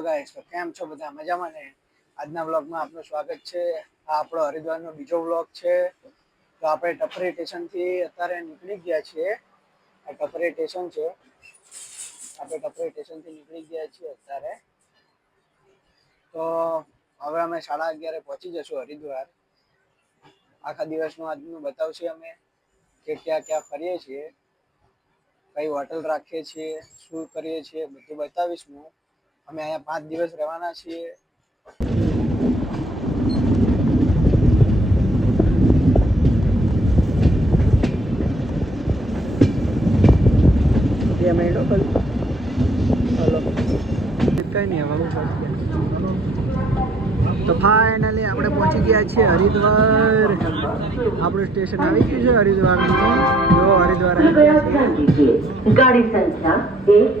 Guys, તો કેમ છો બધા? મજામાં ને? આજના વ્લોગમાં આપનું સ્વાગત છે. આ આપણો હરિદ્વારનો બીજો વ્લોગ છે. તો આપણે ટપરી સ્ટેશનથી અત્યારે નીકળી ગયા છીએ. આ ટપરી સ્ટેશન છે. આપણે ટપરી સ્ટેશનથી નીકળી ગયા છીએ અત્યારે. તો હવે અમે સાડા અગિયારે પહોંચી જશું હરિદ્વાર. આખા દિવસનું આજનું બતાવશે અમે કે ક્યાં ક્યાં ફરીએ છીએ, કઈ હોટલ રાખીએ છીએ, શું કરીએ છીએ, બધું બતાવીશ હું. અમે અહીંયા પાંચ દિવસ રહેવાના છીએ. કઈ નહીં હવે તો ફાઇનલી આપણે પહોંચી ગયા છીએ હરિદ્વાર. આપણું સ્ટેશન આવી ગયું છે હરિદ્વાર જો હરિદ્વાર ગાડી સંખ્યા એક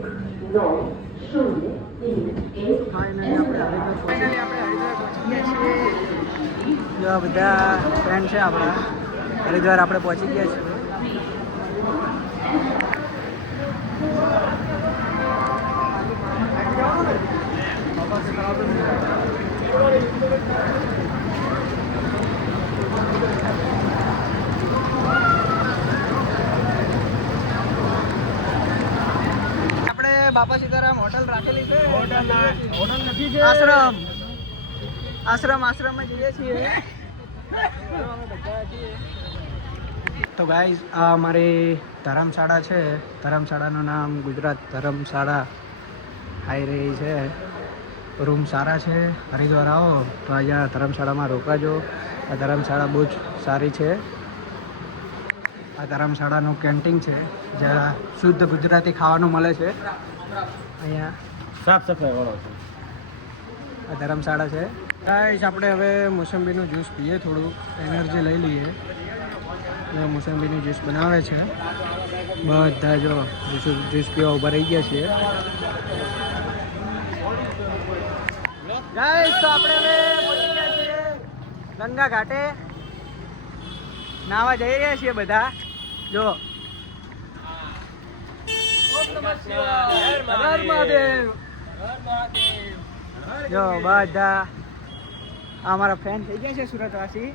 નવ શૂન્ય જો બધા ફ્રેન્ડ છે આપણા. હરિદ્વાર આપણે પહોંચી ગયા છીએ. આપણે બાપા સીતારામ હોટલ રાખેલી છે. હોટલ નથી આશ્રમ. આશ્રમ આશ્રમમાં જઈએ છીએ. તો ગાઈઝ આ અમારી ધર્મશાળા છે. ધર્મશાળાનું નામ ગુજરાત ધર્મશાળા આવી રહી છે. રૂમ સારા છે હરિદ્વાર આવો. તો અહીંયા ધરમશાળામાં રોકાજો. આ ધર્મશાળા બહુ જ સારી છે. આ ધર્મશાળાનું કેન્ટીન છે જ્યાં શુદ્ધ ગુજરાતી ખાવાનું મળે છે. અહીંયા સાફ સફાઈ વાળો છે. આ ધર્મશાળા છે. ગાઈસ આપણે હવે મોસંબીનું જ્યુસ પીએ થોડું એનર્જી લઈ લઈએ. મોસંબીનું જ્યુસ બનાવે છે. બધા જો જ્યુસ જ્યુસ પીવા ઊભા રહી ગયા છીએ. ગાઈસ તો આપણે હવે ગંગા ઘાટે. નાવા જઈ રહ્યા છીએ બધા. જો. જો, બધા અમારા ફ્રેન્ડ થઈ ગયા છે સુરતવાસી.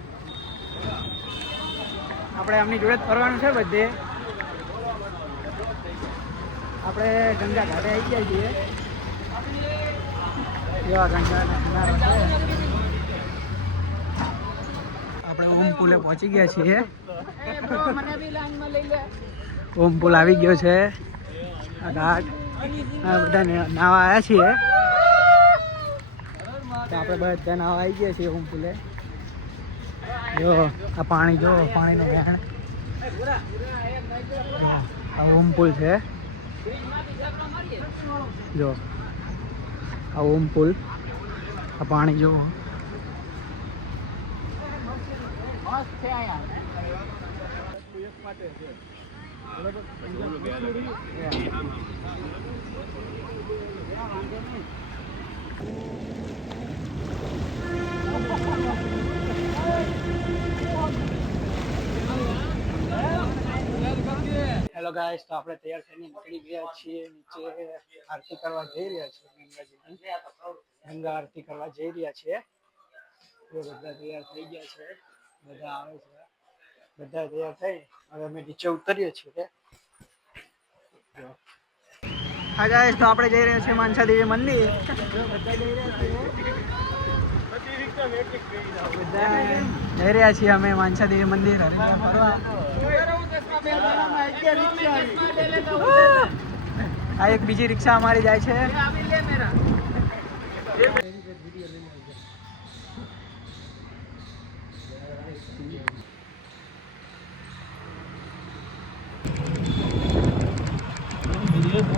આપણે એમની જોડે ફરવાનું છે બધે. આપણે ગંગા ઘાટે આવી ગયા છીએ. જો, ગંગા આપણે ઓમ પુલે પહોંચી ગયા છીએ. ઓમ પુલ આવી ગયો છે. આ ઘાટ. બધા નાવા આવ્યા છીએ. તો આપણે બધા નાવા આવી ગયા છીએ ઓમ પુલે. જો આ પાણી જો પાણીનો વહેણ. આ ઓમ પુલ છે. જો આ ઓમ પુલ. આ પાણી જો. હેલો ગાઈસ તો આપણે તૈયાર થઈને નીકળી ગયા છીએ નીચે આરતી કરવા જઈ રહ્યા છીએ, ગંગાજીની. ગંગા આરતી કરવા જઈ રહ્યા છીએ. બધા તૈયાર થઈ ગયા છે. બધા આવે છે. બધા તૈયાર થઈ હવે અમે નીચે ઉતરીએ છીએ હા તો આપણે જઈ રહ્યા છીએ માનસા દેવી મંદિર. જઈ રહ્યા છીએ અમે માનસા દેવી મંદિર. આ એક બીજી રિક્ષા અમારી જાય છે.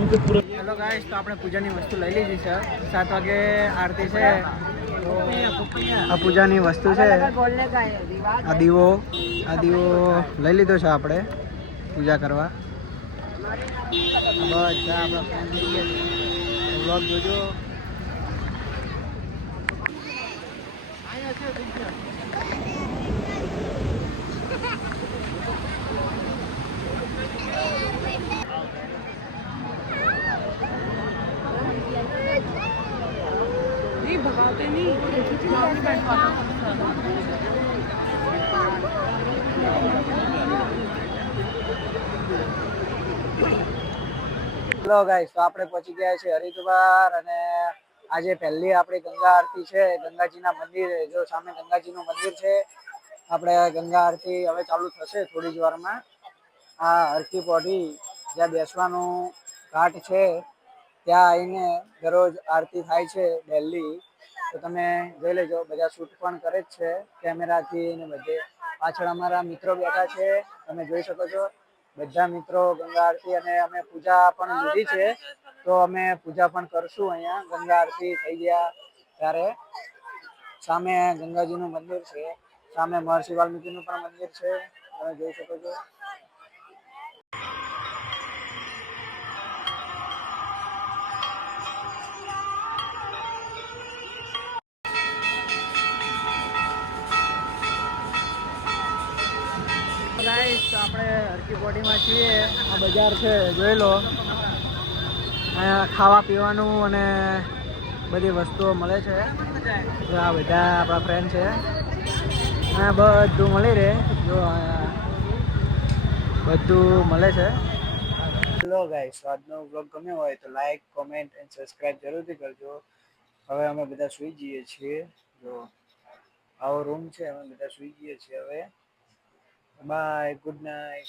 હેલો ગાઈસ તો આપણે પૂજાની વસ્તુ લઈ લીધી છે. સાત વાગે આરતી છે. આ પૂજાની વસ્તુ છે. આ દીવો આ દીવો લઈ લીધો છે આપણે પૂજા કરવા. બધા આપણા ફ્રેન્ડ થઈ नहीं। હેલો ગાઈસ તો આપણે પહોંચી ગયા છે હરિદ્વાર અને આજે પહેલી આપણી ગંગા આરતી છે. ગંગાજીના મંદિરે, જો સામે ગંગાજીનું મંદિર છે, આપણે ગંગા આરતી હવે ચાલુ થશે થોડી જ વારમાં. આ હરકી પોઢી જ્યાં બેસવાનું ઘાટ છે, ત્યાં આવીને દરરોજ આરતી થાય છે, ડેલી. તો તમે જોઈ લેજો, બધા શૂટ પણ કરે જ છે, કેમેરાથી ને બધે. પાછળ અમારા મિત્રો બેઠા છે, તમે જોઈ શકો છો. બધા મિત્રો, ગંગા આરતી અને અમે પૂજા પણ લીધી છે. તો અમે પૂજા પણ કરશું અહીંયા. ગંગા આરતી થઈ ગયા ત્યારે. સામે ગંગાજીનું મંદિર છે. સામે મહર્ષિ વાલ્મીકીનું પણ મંદિર છે. તમે જોઈ શકો છો. આપણે હરકી બોડીમાં છીએ. આ બજાર છે, જોઈ લો. અહીંયા ખાવા પીવાનું અને બધી વસ્તુઓ મળે છે. આ બધા આપણા ફ્રેન્ડ છે. અહીંયા બધું મળી રહે. જો બધું મળે છે. હેલો ગાઈસ આજનો બ્લોગ ગમ્યો હોય તો લાઈક કોમેન્ટ એન્ડ સબસ્ક્રાઇબ જરૂરથી કરજો. હવે અમે બધા સૂઈ જઈએ છીએ. જો આવો રૂમ છે, અમે બધા સૂઈ જઈએ છીએ હવે. Bye. Good night.